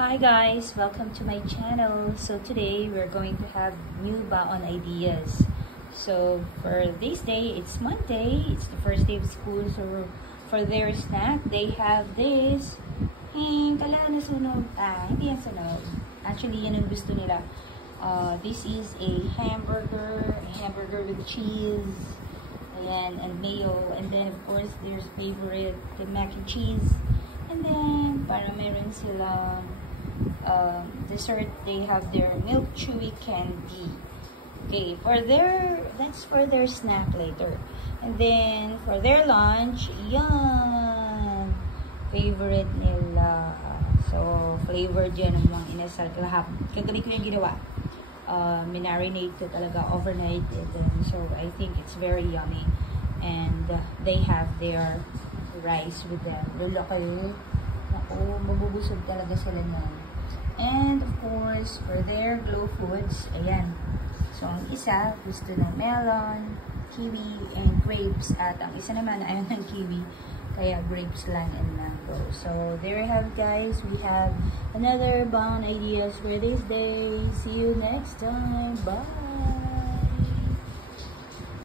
Hi guys, welcome to my channel. So today we're going to have new baon ideas. So for this day, it's Monday, it's the first day of school. So for their snack, they have this. Kala nasunog. Hindi yan sunog. Actually, yan ang gusto nila. This is a hamburger with cheese. Ayan, and mayo. And then of course, there's favorite, the mac and cheese. And then, para meron silang dessert, they have their milk chewy candy. Okay, that's for their snack later. And then, for their lunch, yan! Favorite nila. So, flavored yan ng mga inasal. Kagabi ko yung ginawa. Minarinate ko talaga overnight. So, I think it's very yummy. And they have their rice with them. Lalo kayo. Naku, mabubusog talaga sila nun. And of course, for their glow foods, ayan. So, ang isa, gusto ng melon, kiwi, and grapes. At ang isa naman, ayaw ng kiwi. Kaya grapes lang and mango. So, there you have it, guys. We have another baon ideas for this day. See you next time. Bye!